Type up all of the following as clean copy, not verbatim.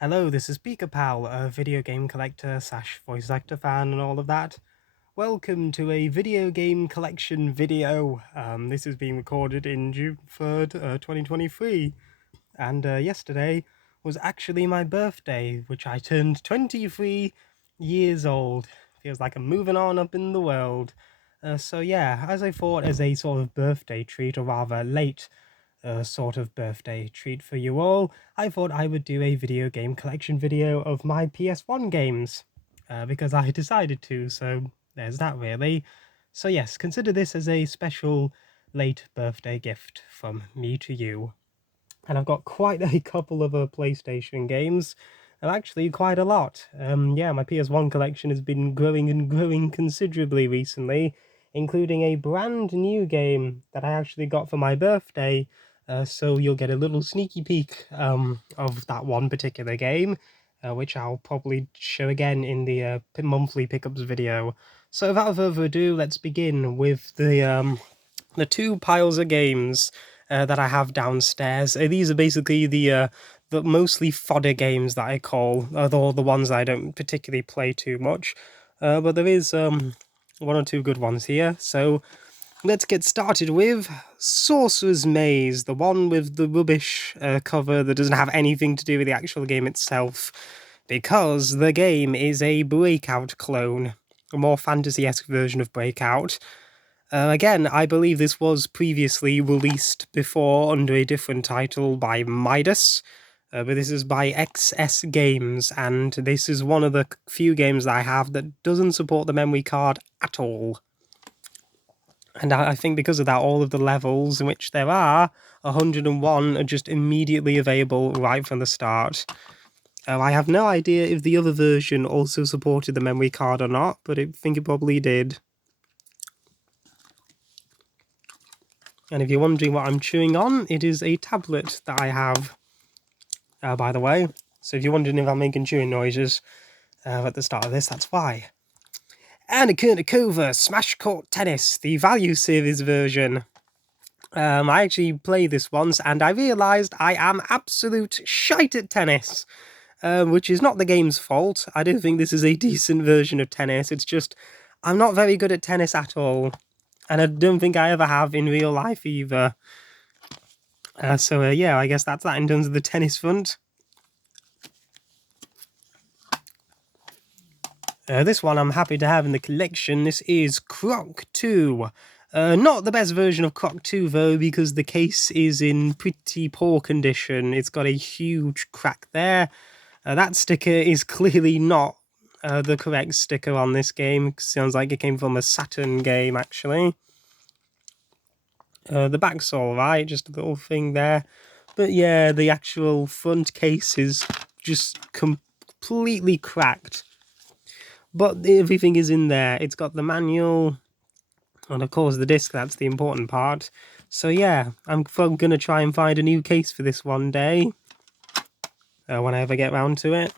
Hello, this is Pika Pal, a video game collector / voice actor fan and all of that. Welcome to a video game collection video. This is being recorded in June 3rd, 2023, and yesterday was actually my birthday, which I turned 23 years old. Feels like I'm moving on up in the world. So yeah, as I thought, as a sort of birthday treat, or rather late sort of birthday treat for you all, I thought I would do a video game collection video of my PS1 games, because I decided to, so there's that really. So yes, consider this as a special late birthday gift from me to you. And I've got quite a couple of PlayStation games, and actually quite a lot. Yeah, my PS1 collection has been growing and growing considerably recently, including a brand new game that I actually got for my birthday. So you'll get a little sneaky peek of that one particular game, which I'll probably show again in the monthly pickups video. So without further ado, let's begin with the two piles of games that I have downstairs. These are basically the mostly fodder games that I call, although the ones I don't particularly play too much. But there is one or two good ones here. So let's get started with Sorcerer's Maze, the one with the rubbish cover that doesn't have anything to do with the actual game itself, because the game is a Breakout clone, a more fantasy-esque version of Breakout. Again, I believe this was previously released before under a different title by Midas, but this is by XS Games, and this is one of the few games that I have that doesn't support the memory card at all. And I think because of that, all of the levels, in which there are 101, are just immediately available right from the start. I have no idea if the other version also supported the memory card or not, but I think it probably did. And if you're wondering what I'm chewing on, it is a tablet that I have, by the way. So if you're wondering if I'm making chewing noises at the start of this, that's why. And a Kurnikova Smash Court Tennis, the Value Series version. I actually played this once, and I realised I am absolute shite at tennis. Which is not the game's fault. I don't think this is a decent version of tennis. It's just, I'm not very good at tennis at all. And I don't think I ever have in real life either. So yeah, I guess that's that in terms of the tennis front. This one I'm happy to have in the collection. This is Croc 2. Not the best version of Croc 2 though, because the case is in pretty poor condition. It's got a huge crack there. That sticker is clearly not the correct sticker on this game. Sounds like it came from a Saturn game, actually. The back's alright, just a little thing there. But yeah, the actual front case is just completely cracked. But everything is in there. It's got the manual, and of course the disc, that's the important part. So yeah, I'm going to try and find a new case for this one day, when I ever get round to it.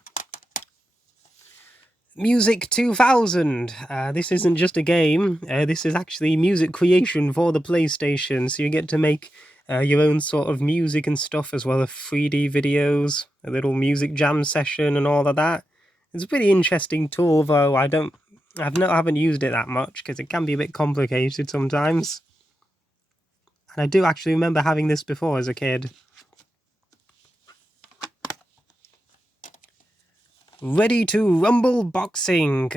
Music 2000. This isn't just a game, this is actually music creation for the PlayStation, so you get to make your own sort of music and stuff, as well as 3D videos, a little music jam session and all of that. It's a pretty interesting tool, though I haven't used it that much, because it can be a bit complicated sometimes. And I do actually remember having this before as a kid. Ready to Rumble Boxing,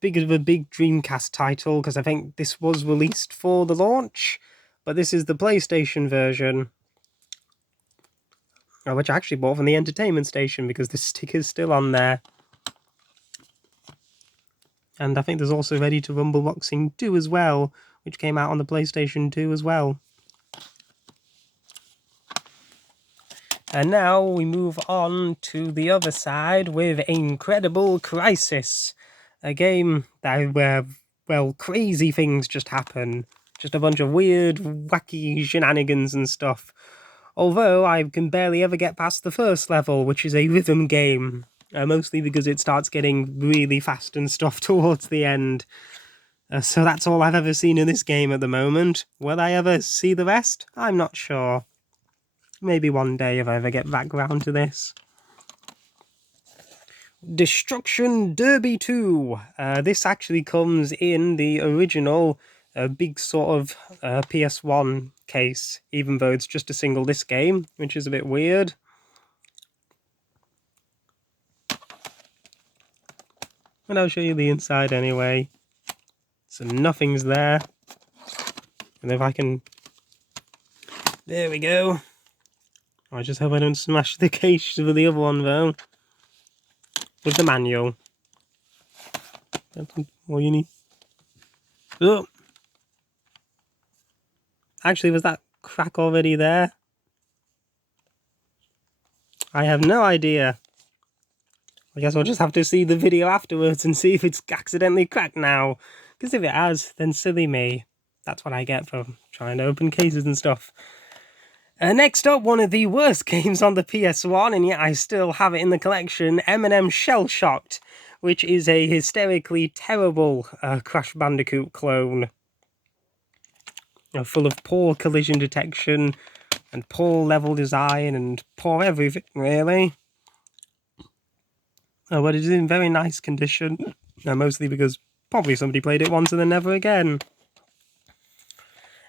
big Dreamcast title, because I think this was released for the launch, but this is the PlayStation version, which I actually bought from the Entertainment Station because the sticker's still on there. And I think there's also Ready to Rumble Boxing 2 as well, which came out on the PlayStation 2 as well. And now we move on to the other side with Incredible Crisis, a game that where, well, crazy things just happen. Just a bunch of weird, wacky shenanigans and stuff. Although I can barely ever get past the first level, which is a rhythm game, mostly because it starts getting really fast and stuff towards the end. So that's all I've ever seen in this game at the moment. Will I ever see the rest? I'm not sure. Maybe one day if I ever get back round to this. Destruction Derby 2. This actually comes in the original big sort of PS1 case, even though it's just a single disc game, which is a bit weird. And I'll show you the inside anyway. So nothing's there. And if I can... There we go. I just hope I don't smash the case with the other one though. With the manual. That's all you need. Oh! Actually, was that crack already there? I have no idea. I guess I'll just have to see the video afterwards and see if it's accidentally cracked now. Because if it has, then silly me. That's what I get for trying to open cases and stuff. Next up, one of the worst games on the PS1, and yet I still have it in the collection, M&M Shell Shocked, which is a hysterically terrible Crash Bandicoot clone. Full of poor collision detection, and poor level design, and poor everything, really. But it is in very nice condition, mostly because probably somebody played it once and then never again.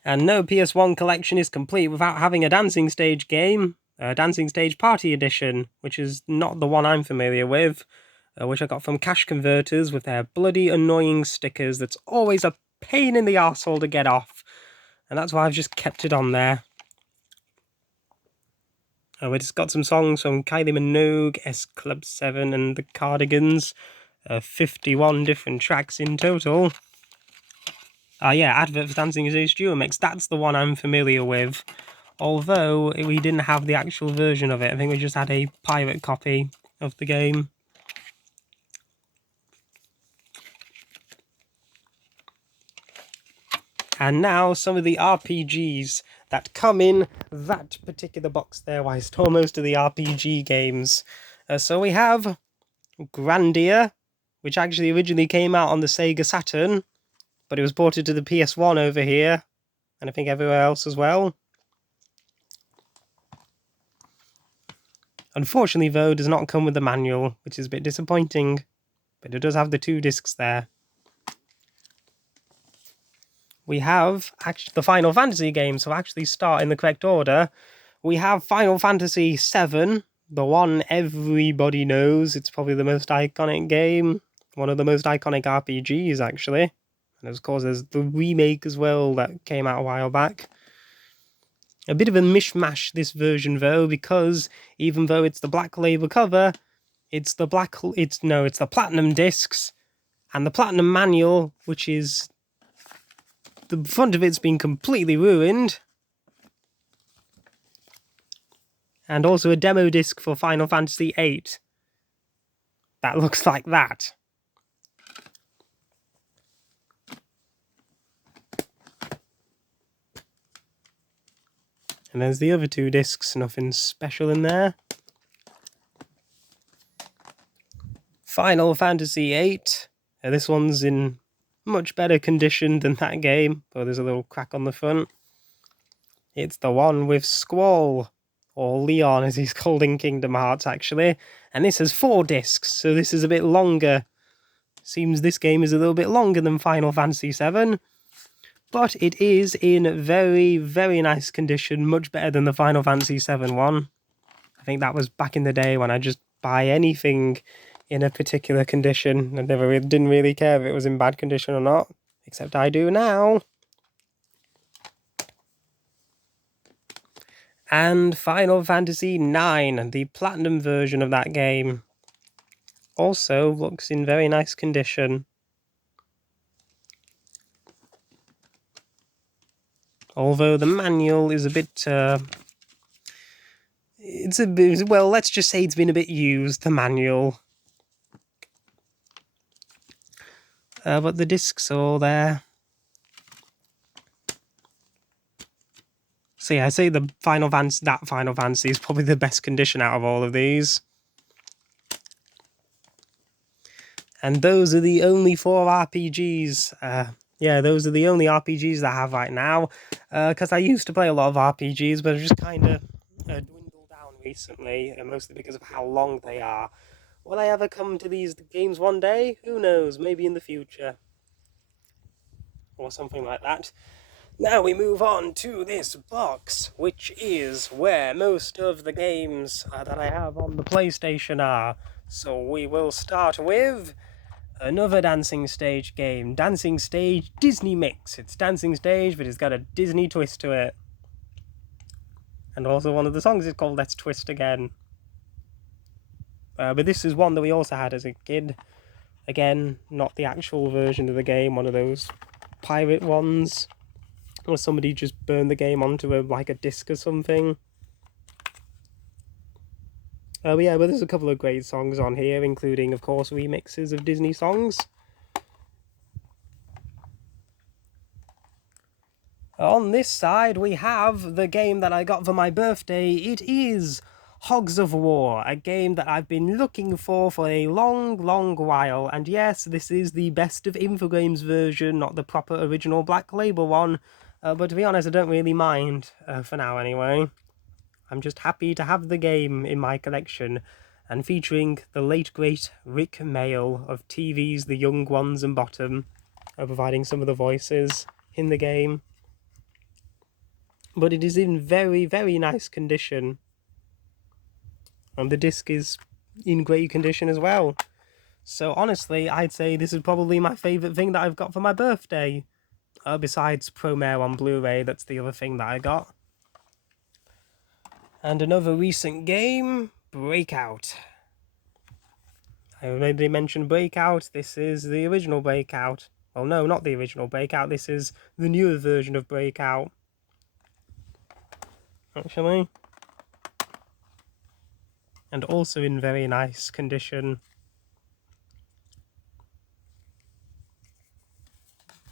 And no PS1 collection is complete without having a Dancing Stage game, Dancing Stage Party Edition, which is not the one I'm familiar with, which I got from Cash Converters with their bloody annoying stickers that's always a pain in the arsehole to get off. And that's why I've just kept it on there. It's got some songs from Kylie Minogue, S Club 7 and the Cardigans. 51 different tracks in total. Yeah, Advert for Dancing Stage Duo Mix, that's the one I'm familiar with. Although we didn't have the actual version of it. I think we just had a pirate copy of the game. And now some of the RPGs that come in that particular box there. Why, I stole most of the RPG games. So we have Grandia, which actually originally came out on the Sega Saturn, but it was ported to the PS1 over here, and I think everywhere else as well. Unfortunately, though, it does not come with the manual, which is a bit disappointing, but it does have the 2 discs there. We have actually the Final Fantasy games, so actually start in the correct order. We have Final Fantasy VII, the one everybody knows. It's probably the most iconic game, one of the most iconic RPGs, actually. And of course, there's the remake as well that came out a while back. A bit of a mishmash, this version, though, because even though it's the black label cover, it's the platinum discs and the platinum manual, which is the front of it's been completely ruined. And also a demo disc for Final Fantasy VIII. That looks like that. And there's the other 2 discs, nothing special in there. Final Fantasy VIII. This one's in much better condition than that game, but there's a little crack on the front. It's the one with Squall, or Leon as he's called in Kingdom Hearts, actually. And this has 4 discs, so this is a bit longer. Seems this game is a little bit longer than Final Fantasy VII. But it is in very, very nice condition, much better than the Final Fantasy VII one. I think that was back in the day when I just buy anything in a particular condition. I didn't really care if it was in bad condition or not, except I do now. And Final Fantasy IX, the platinum version of that game, also looks in very nice condition. Although the manual is a bit, well, let's just say it's been a bit used, the manual. But the discs are all there. So yeah, I say that Final Fantasy is probably the best condition out of all of these. And those are the only 4 RPGs. Yeah, those are the only RPGs that I have right now. Because I used to play a lot of RPGs, but I've just kind of dwindled down recently, mostly because of how long they are. Will I ever come to these games one day? Who knows, maybe in the future. Or something like that. Now we move on to this box, which is where most of the games that I have on the PlayStation are. So we will start with another Dancing Stage game. Dancing Stage Disney Mix. It's Dancing Stage, but it's got a Disney twist to it. And also one of the songs is called Let's Twist Again. But this is one that we also had as a kid. Again, not the actual version of the game, one of those pirate ones. Or somebody just burned the game onto like a disc or something. But there's a couple of great songs on here, including, of course, remixes of Disney songs. On this side, we have the game that I got for my birthday. It is Hogs of War, a game that I've been looking for a long, long while. And yes, this is the Best of Infogrames version, not the proper original Black Label one. But to be honest, I don't really mind, for now anyway. I'm just happy to have the game in my collection, and featuring the late great Rick Mail of TV's The Young Ones and Bottom, providing some of the voices in the game. But it is in very, very nice condition. And the disc is in great condition as well. So honestly, I'd say this is probably my favourite thing that I've got for my birthday. Besides Promare on Blu-ray, that's the other thing that I got. And another recent game, Breakout. I already mentioned Breakout. This is the original Breakout. Well, no, not the original Breakout. This is the newer version of Breakout. Actually. And also in very nice condition.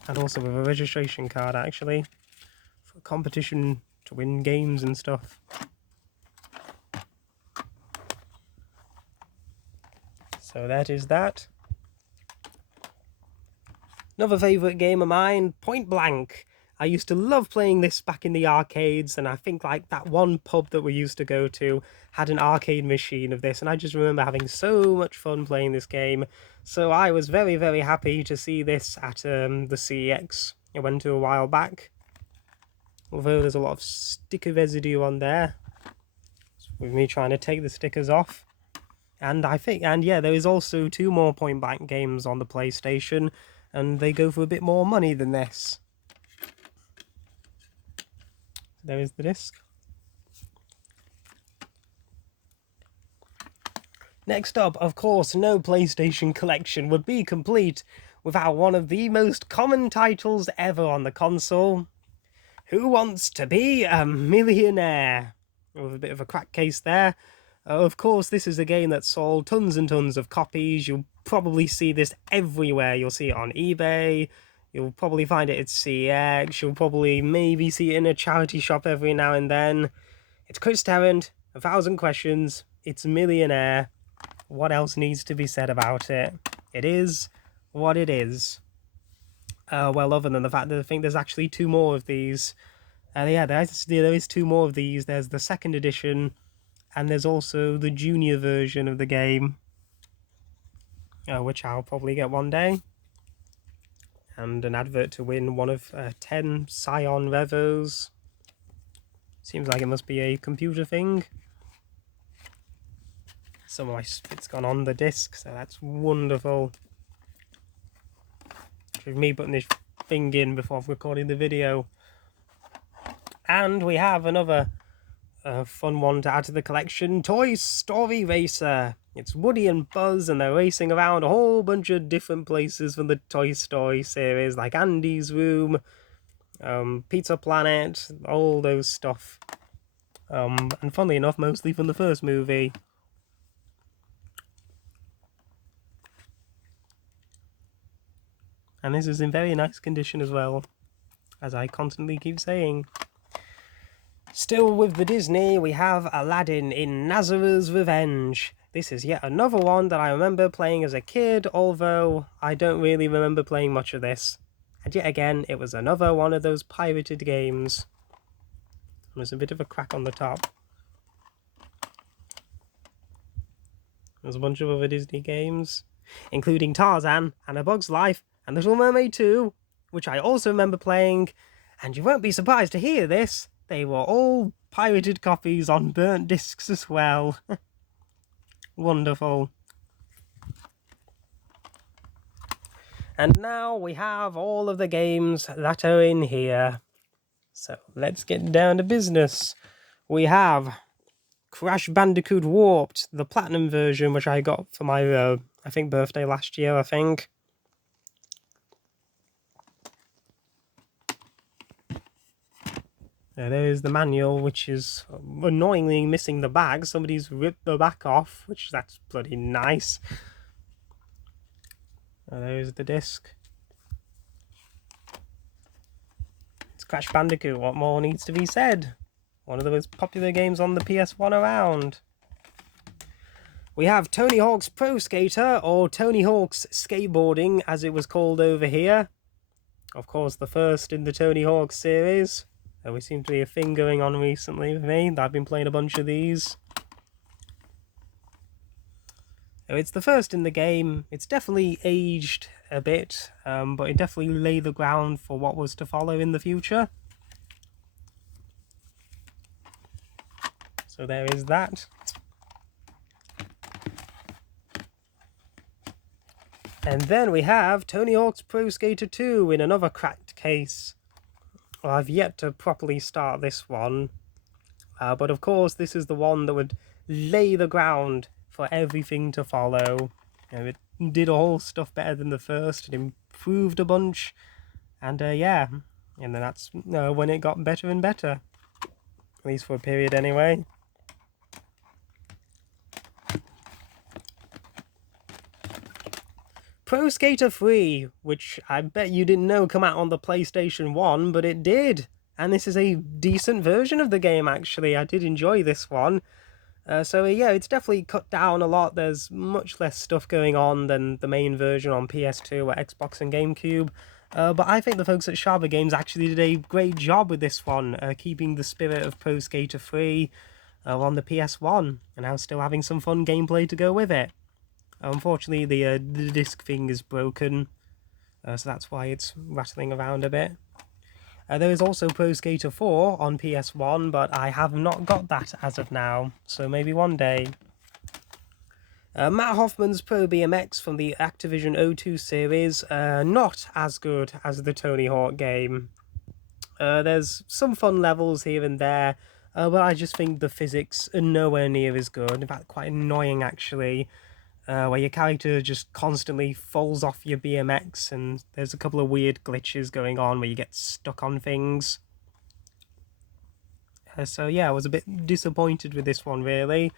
And also with a registration card, actually. For a competition to win games and stuff. So that is that. Another favourite game of mine, Point Blank. I used to love playing this back in the arcades, and I think like that one pub that we used to go to had an arcade machine of this, and I just remember having so much fun playing this game. So I was very, very happy to see this at the CEX I went to a while back. Although there's a lot of sticker residue on there, with me trying to take the stickers off. And there is also 2 more Point Blank games on the PlayStation, and they go for a bit more money than this. There is the disc. Next up, of course, no PlayStation collection would be complete without one of the most common titles ever on the console. Who Wants to Be a Millionaire? With a bit of a crack case there. Of course, this is a game that sold tons and tons of copies. You'll probably see this everywhere. You'll see it on eBay. You'll probably find it at CX. You'll probably maybe see it in a charity shop every now and then. It's Chris Tarrant, 1,000 questions. It's Millionaire. What else needs to be said about it? It is what it is. Well, other than the fact that I think there's actually 2 more of these. There is 2 more of these. There's the 2nd edition, and there's also the junior version of the game, which I'll probably get one day. And an advert to win one of 10 Scion Revos. Seems like it must be a computer thing. Some of my spit's gone on the disc, so that's wonderful. With me putting this thing in before recording the video. And we have another fun one to add to the collection, Toy Story Racer. It's Woody and Buzz, and they're racing around a whole bunch of different places from the Toy Story series, like Andy's Room, Pizza Planet, all those stuff. And funnily enough, mostly from the first movie. And this is in very nice condition as well, as I constantly keep saying. Still with the Disney, we have Aladdin in Nazareth's Revenge. This is yet another one that I remember playing as a kid, although I don't really remember playing much of this. And yet again, it was another one of those pirated games. There's a bit of a crack on the top. There's a bunch of other Disney games, including Tarzan and A Bug's Life and Little Mermaid 2, which I also remember playing, and you won't be surprised to hear this, they were all pirated copies on burnt discs as well. Wonderful. And now we have all of the games that are in here. So let's get down to business. We have Crash Bandicoot Warped, the Platinum version, which I got for my, I think, birthday last year, I think. There is the manual, which is annoyingly missing the bag. Somebody's ripped the back off, which that's bloody nice. There's the disc. It's Crash Bandicoot, what more needs to be said? One of the most popular games on the PS1 around. We have Tony Hawk's Pro Skater, or Tony Hawk's Skateboarding, as it was called over here. Of course, the first in the Tony Hawk series. There seems to be a thing going on recently with me. I've been playing a bunch of these. It's the first in the game. It's definitely aged a bit, but it definitely laid the ground for what was to follow in the future. So there is that. And then we have Tony Hawk's Pro Skater 2 in another cracked case. Well, I've yet to properly start this one, but of course this is the one that would lay the ground for everything to follow. It did all stuff better than the first, it improved a bunch, and yeah, and then that's when it got better and better, at least for a period anyway. Pro Skater 3, which I bet you didn't know come out on the PlayStation 1, but it did. And this is a decent version of the game, actually. I did enjoy this one. So yeah, it's definitely cut down a lot. There's much less stuff going on than the main version on PS2 or Xbox and GameCube. But I think the folks at Sharper Games actually did a great job with this one, keeping the spirit of Pro Skater 3 on the PS1, and now still having some fun gameplay to go with it. Unfortunately, the disc thing is broken, so that's why it's rattling around a bit. There is also Pro Skater 4 on PS1, but I have not got that as of now, so maybe one day. Matt Hoffman's Pro BMX from the Activision O2 series, not as good as the Tony Hawk game. There's some fun levels here and there, but I just think the physics are nowhere near as good. In fact, quite annoying actually. Where your character just constantly falls off your BMX, and there's a couple of weird glitches going on where you get stuck on things. So yeah, I was a bit disappointed with this one really,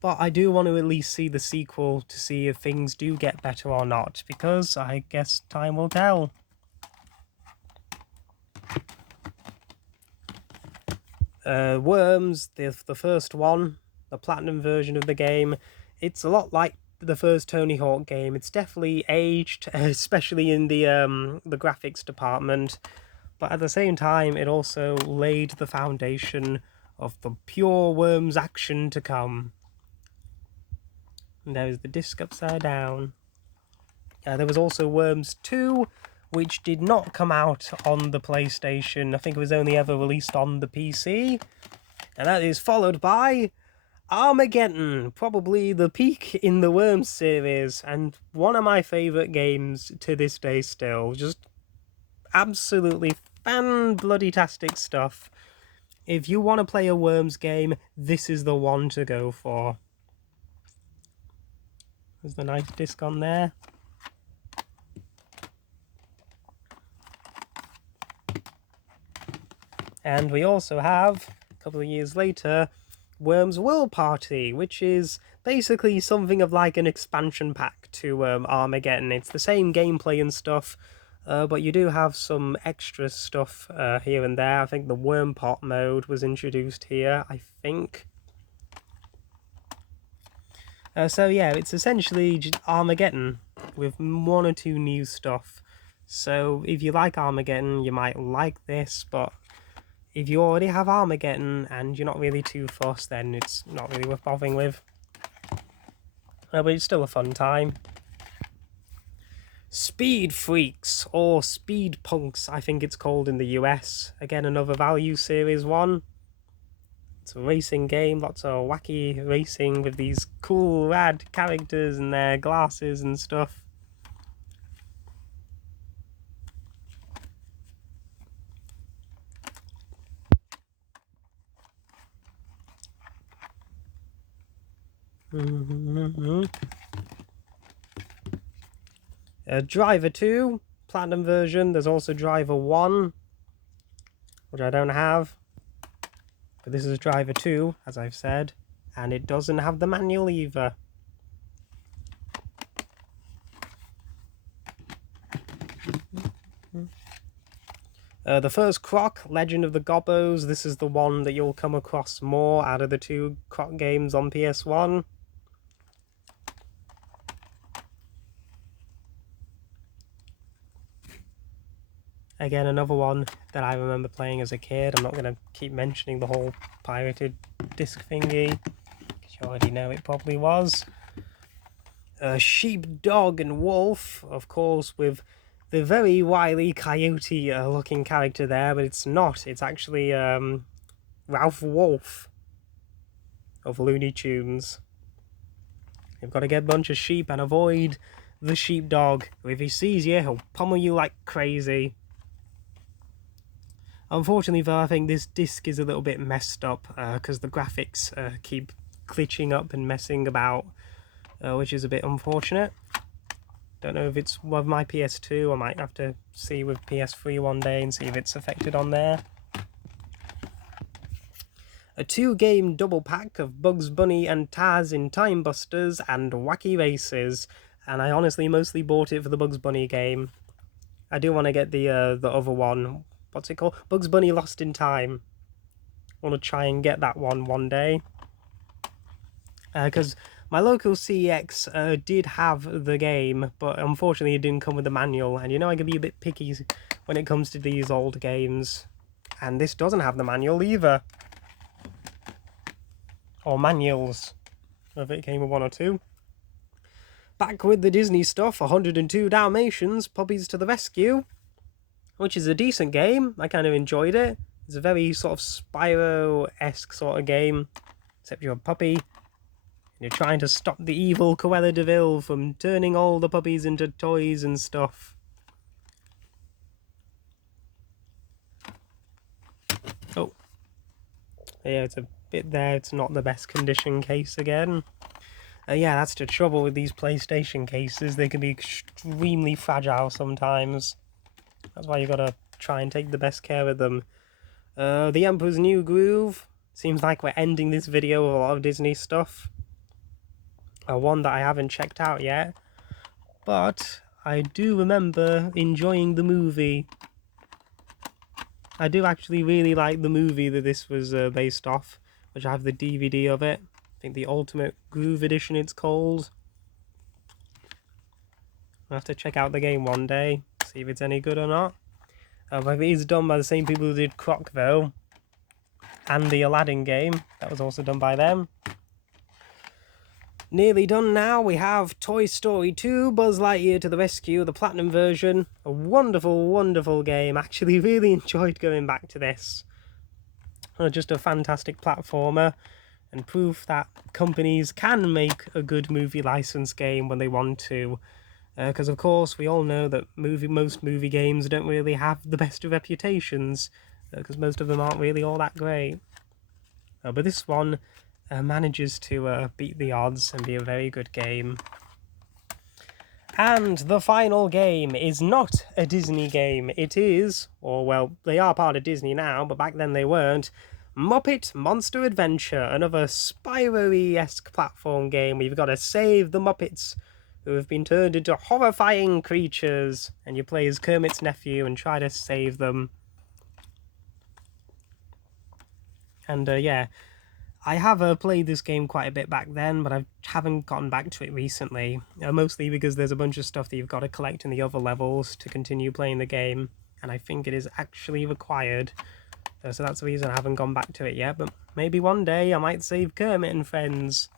but I do want to at least see the sequel to see if things do get better or not, because I guess time will tell. Worms, the first one, the Platinum version of the game, it's a lot like the first Tony Hawk game. It's definitely aged, especially in the graphics department, but at the same time it also laid the foundation of the pure Worms action to come. And there's the disc upside down. There was also Worms 2, which did not come out on the PlayStation. I think it was only ever released on the PC. And that is followed by Armageddon, probably the peak in the Worms series, and one of my favourite games to this day still. Just absolutely fan-bloody-tastic stuff. If you want to play a Worms game, this is the one to go for. There's the nice disc on there. And we also have, a couple of years later, Worms World Party, which is basically something of like an expansion pack to Armageddon. It's the same gameplay and stuff, but you do have some extra stuff here and there. I think the Worm Pot mode was introduced here, I think. So yeah, it's essentially just Armageddon with one or two new stuff. So if you like Armageddon, you might like this, but if you already have Armageddon and you're not really too fussed, then it's not really worth bothering with. but it's still a fun time. Speed Freaks, or Speed Punks, I think it's called in the US. Again, another Value Series 1. It's a racing game, lots of wacky racing with these cool, rad characters and their glasses and stuff. Driver 2, Platinum version. There's also Driver 1, which I don't have. But this is Driver 2, as I've said, and it doesn't have the manual either. The first Croc, Legend of the Gobbos. This is the one that you'll come across more out of the two Croc games on PS1. Again, another one that I remember playing as a kid. I'm not going to keep mentioning the whole pirated disc thingy, because you already know it probably was. Sheep, Dog and Wolf, of course, with the very wily coyote looking character there, but it's not. It's actually Ralph Wolf of Looney Tunes. You've got to get a bunch of sheep and avoid the sheepdog. If he sees you, he'll pummel you like crazy. Unfortunately though, I think this disc is a little bit messed up because the graphics keep glitching up and messing about, which is a bit unfortunate. Don't know if it's with my PS2. I might have to see with PS3 one day and see if it's affected on there. A 2-game double pack of Bugs Bunny and Taz in Time Busters and Wacky Races, and I honestly mostly bought it for the Bugs Bunny game. I do want to get the other one. What's it called? Bugs Bunny Lost in Time. I want to try and get that one day. Because my local CEX did have the game, but unfortunately it didn't come with the manual. And you know I can be a bit picky when it comes to these old games. And this doesn't have the manual either. Or manuals. If it came with one or two. Back with the Disney stuff, 102 Dalmatians, Puppies to the Rescue. Which is a decent game. I kind of enjoyed it. It's a very sort of Spyro-esque sort of game. Except you're a puppy. And you're trying to stop the evil Cruella de Vil from turning all the puppies into toys and stuff. Oh. Yeah, it's a bit there. It's not the best condition case again. Yeah, that's the trouble with these PlayStation cases. They can be extremely fragile sometimes. That's why you gotta try and take the best care of them. The Emperor's New Groove. Seems like we're ending this video with a lot of Disney stuff. One that I haven't checked out yet. But I do remember enjoying the movie. I do actually really like the movie that this was based off, which I have the DVD of it. I think the Ultimate Groove Edition it's called. I'll have to check out the game one day, see if it's any good or not. But it is done by the same people who did Croc though, and the Aladdin game, that was also done by them. Nearly done now, we have Toy Story 2, Buzz Lightyear to the Rescue, the Platinum version. A wonderful, wonderful game, actually really enjoyed going back to this. Just a fantastic platformer, and proof that companies can make a good movie license game when they want to. Because of course we all know that most movie games don't really have the best of reputations, because most of them aren't really all that great. But this one manages to beat the odds and be a very good game. And the final game is not a Disney game. It is, or well, they are part of Disney now, but back then they weren't. Muppet Monster Adventure, another Spyro-esque platform game where you've got to save the Muppets who have been turned into horrifying creatures, and you play as Kermit's nephew and try to save them. And yeah, I have played this game quite a bit back then, but I haven't gotten back to it recently, mostly because there's a bunch of stuff that you've got to collect in the other levels to continue playing the game, and I think it is actually required. So that's the reason I haven't gone back to it yet, but maybe one day I might save Kermit and friends.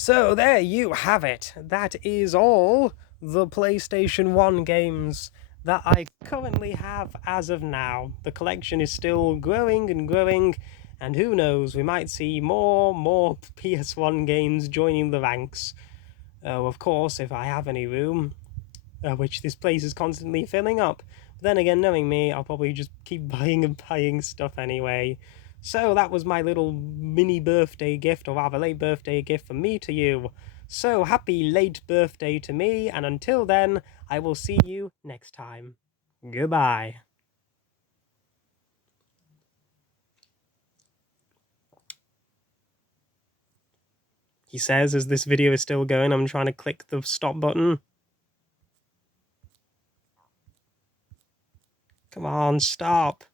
So there you have it. That is all the PlayStation 1 games that I currently have as of now. The collection is still growing and growing, and who knows, we might see more PS1 games joining the ranks. Of course, if I have any room, which this place is constantly filling up. But then again, knowing me, I'll probably just keep buying and buying stuff anyway. So that was my little mini birthday gift, or rather late birthday gift from me to you. So happy late birthday to me, and until then, I will see you next time. Goodbye. He says as this video is still going, I'm trying to click the stop button. Come on, stop.